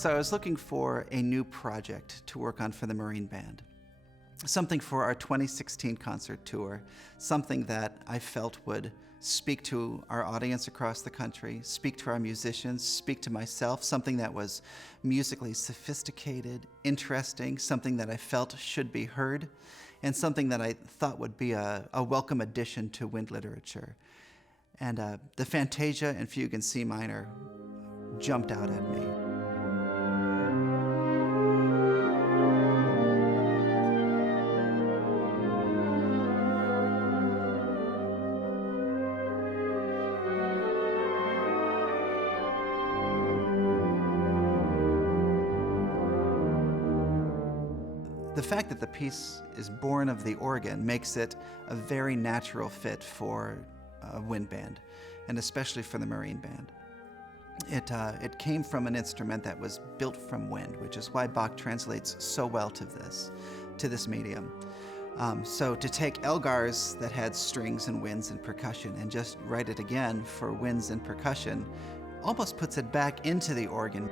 So I was looking for a new project to work on for the Marine Band. Something for our 2016 concert tour, something that I felt would speak to our audience across the country, speak to our musicians, speak to myself, something that was musically sophisticated, interesting, something that I felt should be heard, and something that I thought would be a welcome addition to wind literature. And the Fantasia and Fugue in C minor jumped out at me. The fact that the piece is born of the organ makes it a very natural fit for a wind band, and especially for the Marine Band. It came from an instrument that was built from wind, which is why Bach translates so well to this medium. So to take Elgars that had strings and winds and percussion and just write it again for winds and percussion almost puts it back into the organ.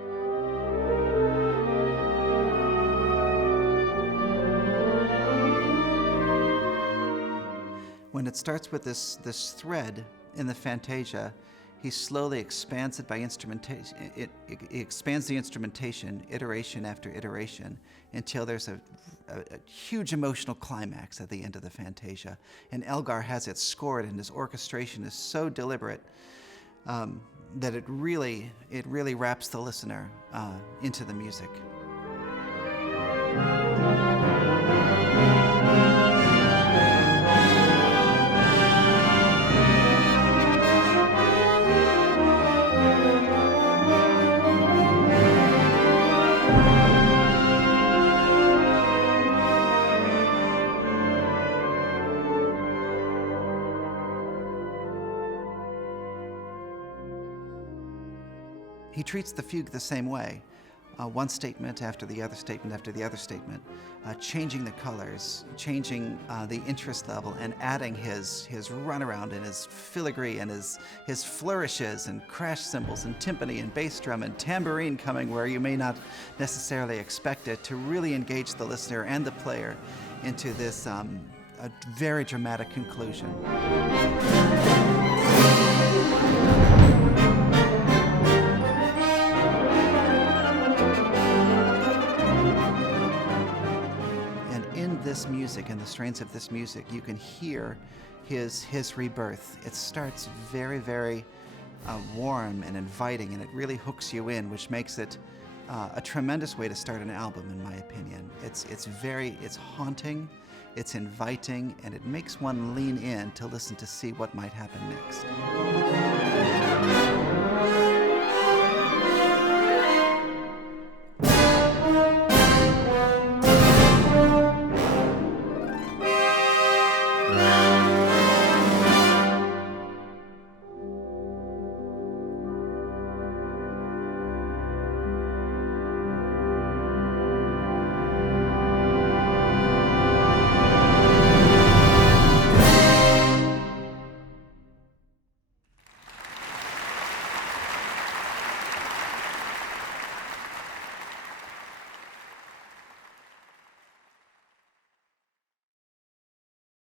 When it starts with this thread in the Fantasia, he slowly expands it by instrumentation. It expands the instrumentation iteration after iteration until there's a huge emotional climax at the end of the Fantasia. And Elgar has it scored, and his orchestration is so deliberate that it really wraps the listener into the music. He treats the fugue the same way, one statement after the other statement after the other statement, changing the colors, changing the interest level, and adding his runaround and his filigree and his flourishes and crash cymbals and timpani and bass drum and tambourine coming where you may not necessarily expect it, to really engage the listener and the player into this a very dramatic conclusion. This music and the strains of this music, you can hear his rebirth. It starts very, very warm and inviting, and it really hooks you in, which makes it a tremendous way to start an album, in my opinion. It's haunting, it's inviting, and it makes one lean in to listen to see what might happen next.